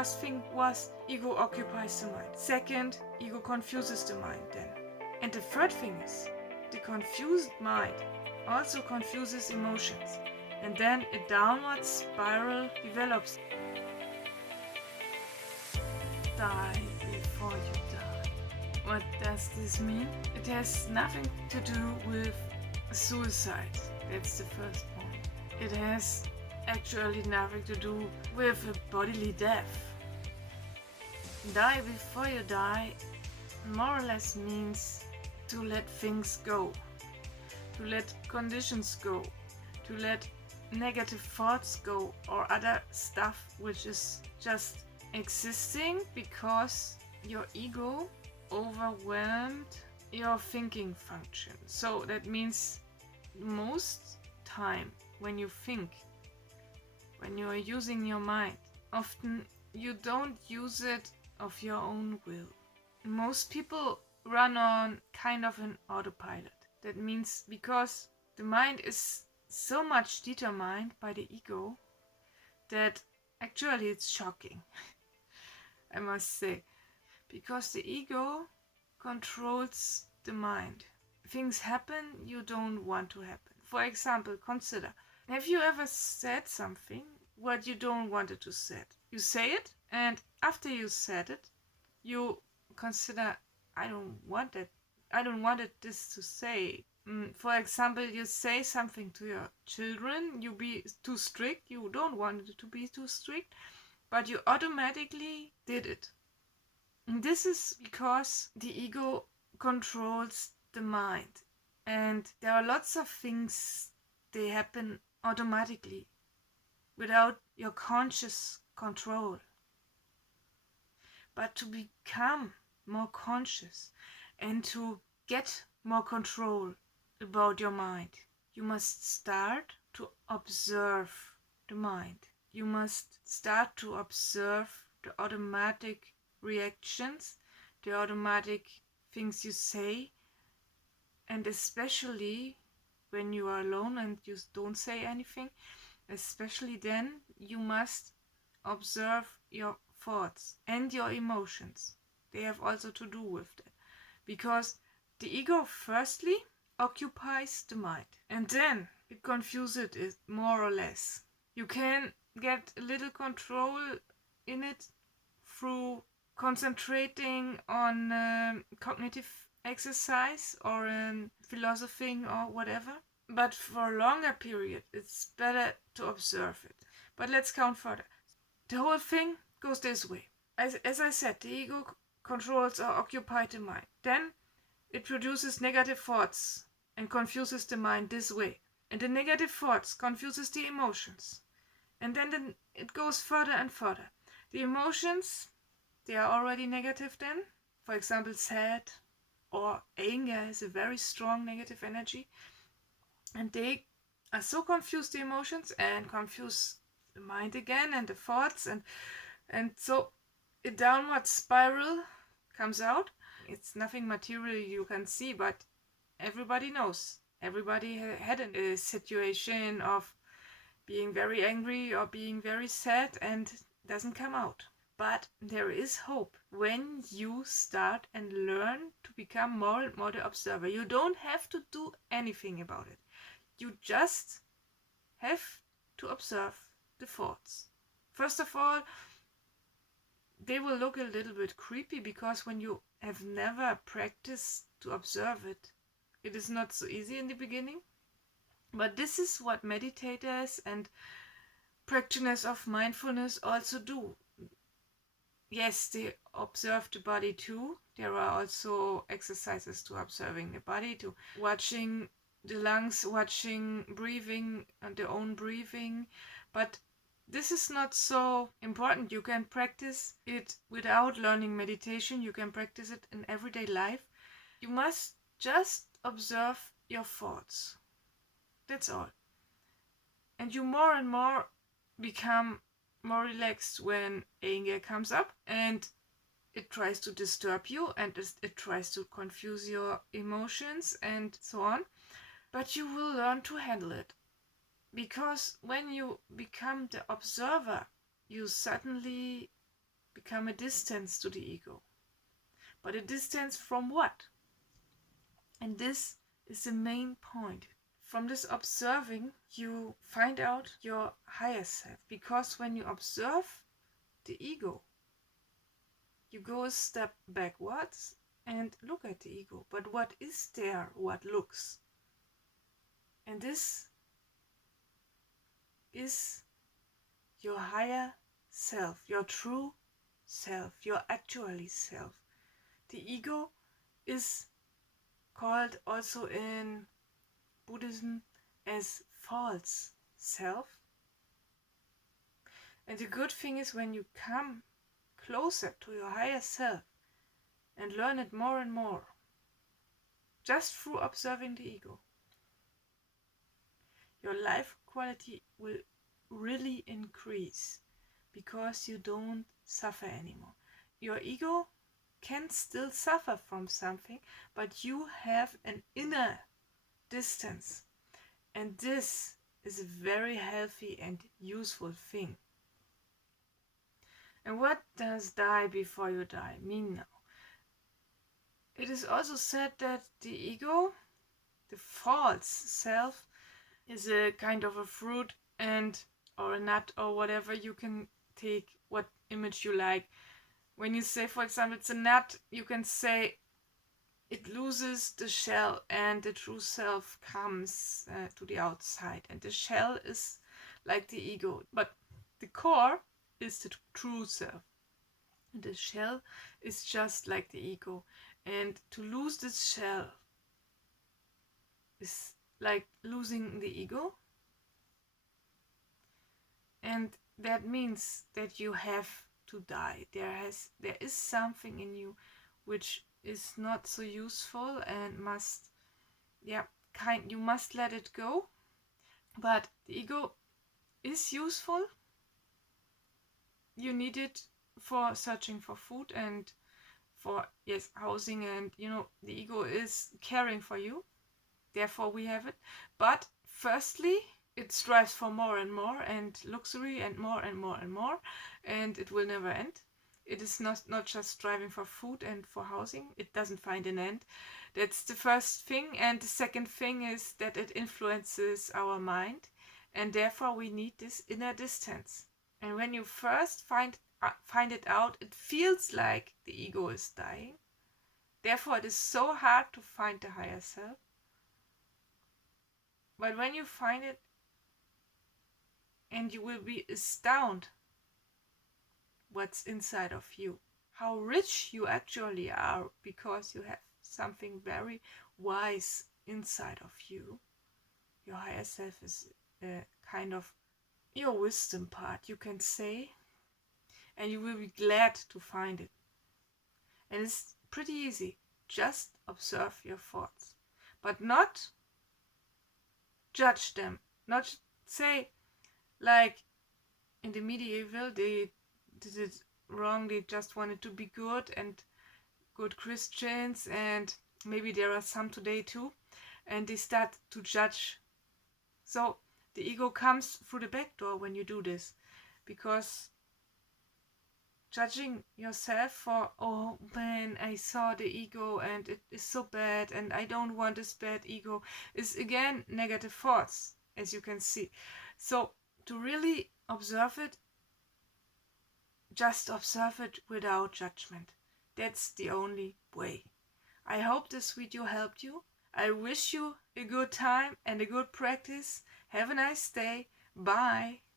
first thing was ego occupies the mind. Second, ego confuses the mind then. And the third thing is, the confused mind also confuses emotions. And then a downward spiral develops. Die before you die. What does this mean? It has nothing to do with suicide. That's the first point. It has actually nothing to do with a bodily death. Die before you die more or less means to let things go, to let conditions go, to let negative thoughts go, or other stuff which is just existing because your ego overwhelmed your thinking function. So that means most time when you think, when you are using your mind, often you don't use it of your own will. Most people run on kind of an autopilot. That means because the mind is so much determined by the ego that actually it's shocking, I must say. Because the ego controls the mind. Things happen you don't want to happen. For example, consider, have you ever said something what you don't want it to say? You say it, and after you said it, you consider, I don't want this to say. For example, you say something to your children, you be too strict, you don't want it to be too strict, but you automatically did it. And this is because the ego controls the mind. And there are lots of things, they happen automatically, without your conscious control. But to become more conscious and to get more control about your mind, you must start to observe the mind. You must start to observe the automatic reactions, the automatic things you say, and especially when you are alone and you don't say anything, especially then you must observe your thoughts and your emotions. They have also to do with that. Because the ego firstly occupies the mind and then it confuses it more or less. You can get a little control in it through concentrating on cognitive exercise or philosophizing or whatever. But for a longer period, it's better to observe it. But let's count further. The whole thing goes this way. As I said, the ego controls or occupies the mind. Then it produces negative thoughts and confuses the mind this way. And the negative thoughts confuses the emotions. And then it goes further and further. The emotions, they are already negative then. For example, sad or anger is a very strong negative energy. And they are so confused, the emotions, and confuse the mind again and the thoughts. And so a downward spiral comes out. It's nothing material you can see, but everybody knows. Everybody had a situation of being very angry or being very sad and doesn't come out. But there is hope when you start and learn to become more and more the observer. You don't have to do anything about it. You just have to observe the thoughts. First of all, they will look a little bit creepy because when you have never practiced to observe it, it is not so easy in the beginning. But this is what meditators and practitioners of mindfulness also do. Yes, they observe the body too. There are also exercises to observing the body, to watching the lungs, watching breathing and their own breathing. But this is not so important. You can practice it without learning meditation. You can practice it in everyday life. You must just observe your thoughts. That's all. And you more and more become more relaxed when anger comes up and it tries to disturb you and it tries to confuse your emotions and so on. But you will learn to handle it. Because when you become the observer, you suddenly become a distance to the ego. But a distance from what? And this is the main point. From this observing, you find out your higher self. Because when you observe the ego, you go a step backwards and look at the ego. But what is there? What looks? And this is your higher self, your true self, your actually self. The ego is called also in Buddhism as false self. And the good thing is when you come closer to your higher self and learn it more and more, just through observing the ego, your life quality will really increase because you don't suffer anymore. Your ego can still suffer from something, but you have an inner distance. And this is a very healthy and useful thing. And what does die before you die mean now? It is also said that the ego, the false self, is a kind of a fruit or a nut or whatever. You can take what image you like. When you say, for example, it's a nut, you can say it loses the shell and the true self comes to the outside. And the shell is like the ego, but the core is the true self. And the shell is just like the ego. And to lose this shell is like losing the ego. And that means that you have to die. There is something in you which is not so useful and you must let it go. But the ego is useful. You need it for searching for food and for housing, and the ego is caring for you. Therefore we have it. But firstly, it strives for more and more and luxury and more and more and more, and it will never end. It is not just striving for food and for housing. It doesn't find an end. That's the first thing. And the second thing is that it influences our mind, and therefore we need this inner distance. And when you first find it out, it feels like the ego is dying. Therefore it is so hard to find the higher self. But when you find it, and you will be astounded what's inside of you, how rich you actually are, because you have something very wise inside of you. Your higher self is kind of your wisdom part, you can say, and you will be glad to find it. And it's pretty easy. Just observe your thoughts, but not judge them, not say like in the medieval they did it wrong. They just wanted to be good and good Christians, and maybe there are some today too, and they start to judge. So the ego comes through the back door when you do this, because judging yourself for, oh man, I saw the ego and it is so bad and I don't want this bad ego, is again negative thoughts, as you can see. So to really observe it, just observe it without judgment. That's the only way. I hope this video helped you. I wish you a good time and a good practice. Have a nice day. Bye.